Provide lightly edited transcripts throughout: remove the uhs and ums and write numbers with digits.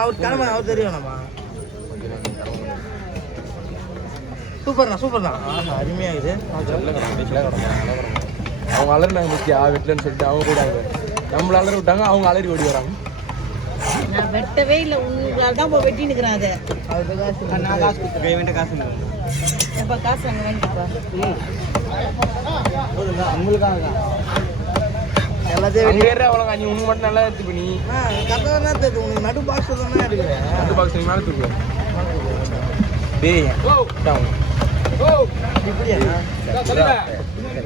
அவர் கடமை அவர் தெரியணும்மா. சூப்பர்ண்ணா சூப்பர்ண்ணா. அருமையாகுது. அவங்க அலறினாங்க முக்கியா வெட்டலன்னு சொல்லிட்டு அவங்க கூட நம்மள அலறி விட்டாங்க, அவங்க அலறி ஓடி வராங்க. நான் வெட்டவே இல்லை, உங்களால தான் இப்போ வெட்டி நிற்கிறேன். அதை நான் காசு கொடுத்துருக்கேன், வேண்ட காசு எப்போ காசு அங்கே வாங்கிப்பா. உங்களுக்காக எல்லாத்தையும் அவ்வளோ நீ உனக்கு மட்டும் நல்லா எடுத்து பண்ணி கரெக்டாக தான் தெரியுது. உங்களுக்கு நடு பாக்ஸ் தானே எடுக்கிறேன். நடு பாக்ஸ் மேலே தூக்குவேன். டேய்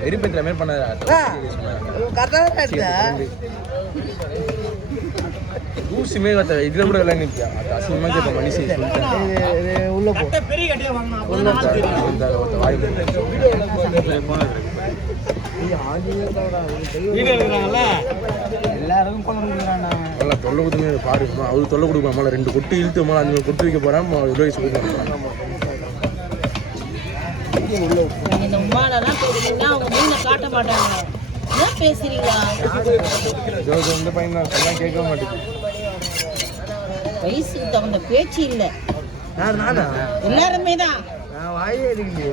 எரிப்பத்திர மாதிரி பண்ண கரெக்டாக தான் எடுத்தேன். ஊசிமே இதில் கூட விளையாண்டு நிற்கா. அது அசிங்கமாக கேட்ப மனுஷன் உள்ள போ. எல்லாருக்கும் தொல்லை கொடுத்துமே பாரு. அவரு தொல்லை கொடுப்பாமல 2 கொட்டு இழுத்து மேலே 5 கொட்டு வைக்க போறான். வயசு கொடுப்பாங்க. இந்த உமாலெல்லாம் பேசுறீங்கன்னா அவங்க மூணு காட்ட மாட்டாங்க. ஏன் பேசுறீங்களா? இந்த பையன் தான் கேட்க மாட்டேங்குது. வயசுக்கு தகுந்த பேச்சு இல்லை. நானா எல்லாருமே தான். நான் வாயே இருக்கு.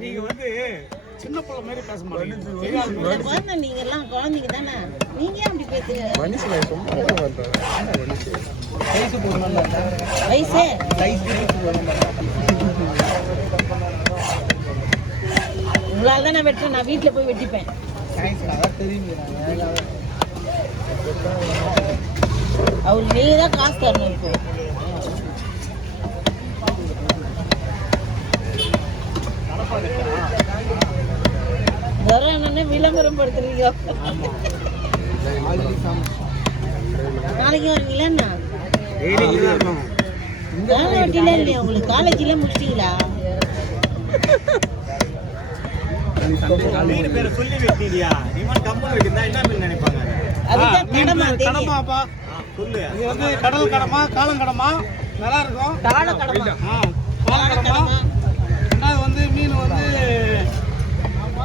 நீங்க வந்து சின்ன பிள்ளை மாதிரி பேச மாட்டீங்க. நீங்க எல்லாம் குழந்தைங்க தானே, நீங்க ஏன் அப்படி பேசுறீங்க? மனுஷன் சும்மா வயசு உங்களால தான் நான் வெட்டுறேன். நான் வீட்டில் போய் வெட்டிப்பேன். அவருக்கு நீங்க தான் காசு தரணும். இப்போ என்னன்னு விளம்பரம் படுத்துறீங்க. நாளைக்கு வருவீங்களா? வெட்டில இல்லையா உங்களுக்கு? காலேஜ்ல முடிச்சிட்டீங்களா? சொல்லி வெட்டியா? கடமாப்பா சொல்லு. இது வந்து கடல் கடமா காலம் கடமா நல்லா இருக்கும். காலம் கடமா வந்து மீன் வந்து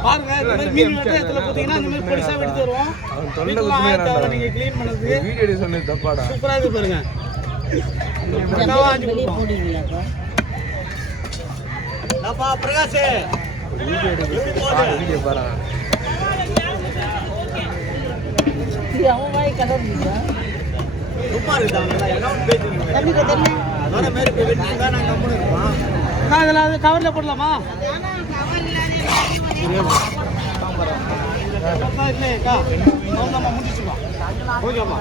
பாருங்க. இந்த மாதிரி மீன் வெட்டத்துல பாத்தீங்கன்னா இந்த மாதிரி பொடிசா வெட்டி தருவோம். நீங்க க்ளீன் பண்ணது வீடியோ சொன்னது தப்பாடா. சூப்பரா இருக்கு பாருங்க. வெளியே போடுவீங்களாப்பா? நாப்பா பிரகாஷ் வீடியோ பாரு. அவன் வாய் கலர்றீங்க. சும்மா இருக்காங்க. என்ன பேசுறீங்க? அதோட மாதிரி போய் வெட்டி தான் நாங்க கம்பெனி இருக்கோம். அதெல்லாம் கவர்ல போடலாமா? ஓகேம்மா.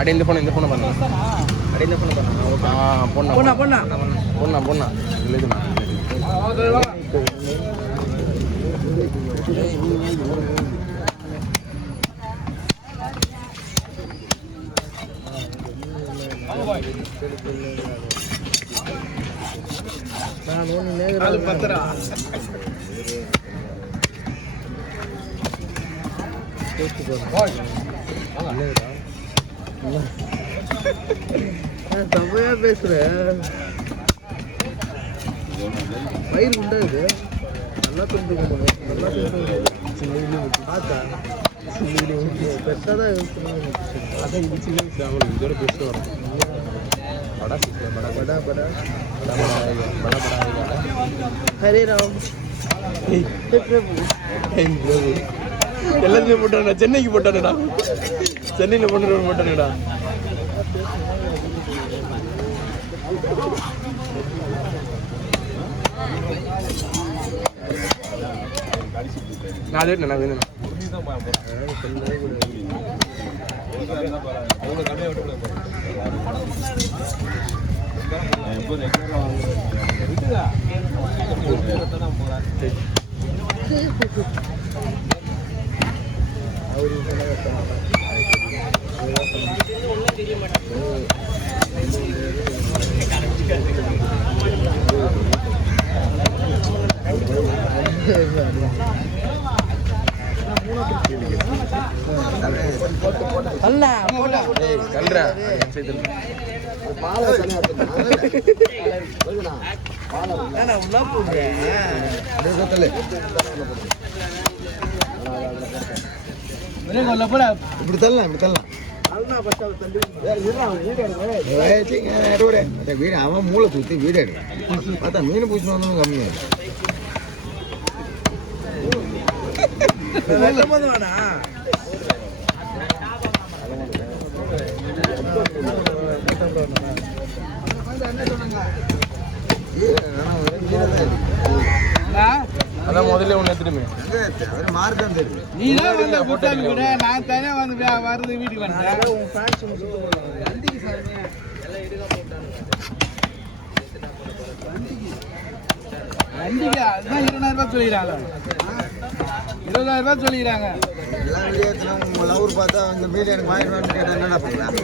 அடி இந்த போன பண்ண அடி இந்த போன பொண்ணா பொண்ணா பொண்ணா பொண்ணா இல்லைதுண்ணா. நான் ஒன்று நேரம் பத்திரா தவையா பேசுற. பயிர் உண்டாது நல்லா துண்டு நல்லா பார்த்தா பெருசாக தான் அதான் இடிச்சு இதோட பெருசு வரும். बड़ा बड़ा बड़ा बड़ा बड़ा बड़ा हरे राम प्रभु எல்லாத்தையும் போட்டானடா. சென்னைக்கு போட்டானடா. சென்னையில் போட்டு போட்டானடா. நான் அது நான் வேணும். அல்ல ஏய் கல்றா என் சைடு ஏன்னா உள்ள போகுது இப்படி தள்ளலாம் வீடு அவன் மூளை சுத்தி வீடு எடு பார்த்தா மீன் பூச்சி வந்தவங்க கம்மியா வேணா அதான் முதல்ல ஒன்று எடுத்துட்டுமே மார்க்கம் தெரியும் நீ தான் வந்து கூட்டாளி கூட நான் தனியா வந்து வருது வீட்டுக்கு வந்தேன் உன் ஃப்ரெண்ட்ஸ் வண்டிக்கு அதுதான் 20,000 சொல்லிக்கிறாங்க 20,000 சொல்லிக்கிறாங்க எல்லாம் வெளியேற்றினா உங்க லவர் பார்த்தா இந்த மீன் எனக்கு வாங்கிடுவான்னு கேட்டா என்னடா பண்ணலாம்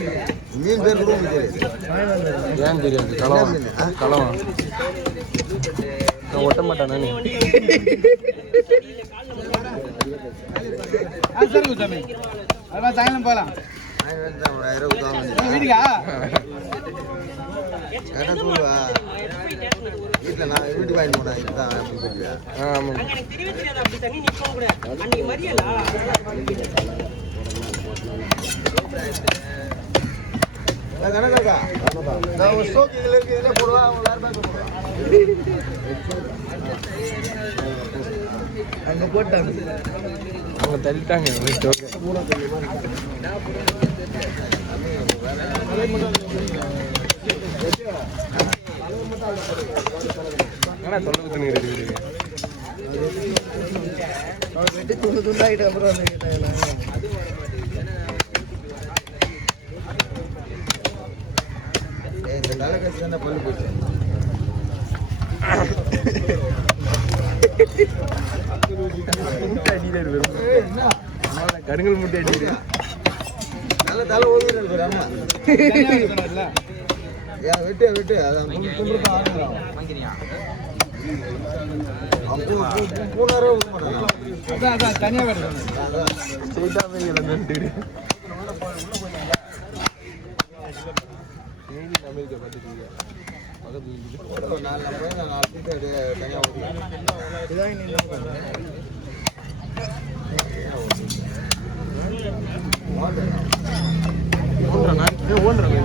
மீன் பேர் கூட உங்களுக்கு தெரியாது ஏன் தெரியாது களவா களவா நான் ஒட்ட மாட்டேன் நீ சரி குச்சாமி அதெல்லாம் சாயங்காலம் போகலாம் வீட்டுக்கா கரெக்டாக சொல்லுவா வீட்டில் நான் வீட்டுக்கு வாங்கிட்டு போனேன் இதுதான் அப்படின்னு சொல்லுவியா ஆமாம் கணக்கா நான் ஒரு ஸ்டோக் இதில் இருக்கு இதில் போடுவா அவங்க வேறு பேங்க் போடுவா அங்கே போட்டாங்க அவங்க தள்ளிட்டாங்க ஆனால் தொலைவு இருக்குது வெட்டி துண்டாகிட்டு அப்புறம் வந்து கேட்டாங்க இந்த தலை கட்சி தானே பல்லு போச்சு முட்டை அடிக்கிறாரு கருங்கல் முட்டை அடிக்கிறாரு நல்ல தலை ஓதுறது ஆமா ஏன் வெட்டு அதான் துண்டு ஆகுறான் பூனாரே ஊத மாட்டான் அதான் தனியாக வருது செய்தாமே இழந்துட்டு அமெரிக்கா பார்த்துட்டீங்க பக்கத்தில் 4 சீட்டு தனியாக ஊற்றுவேன் இதான் ஓடுறாங்க